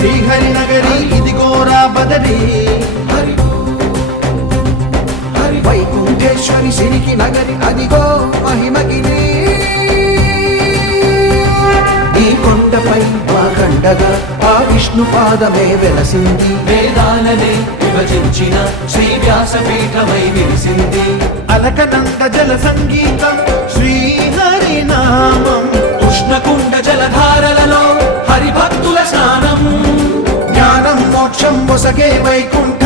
శ్రీహరి నగరి ఇదిగోరా బదరి వైకుంఠేశ్వరి సిరికి నగరి అదిగో మహిమగిరి ఈ కొండపై మా కండగా ఆ విష్ణు పాదమే వెలసింది వేదాలనే విభజించిన శ్రీ వ్యాసపీఠమై విరిసింది అలకనంద జల సంగీతం శ్రీహరి నామం ఉష్ణకుండ జలధారలలో హరిభక్తుల స్నానం జ్ఞానం మోక్షం మొసగే వైకుంఠ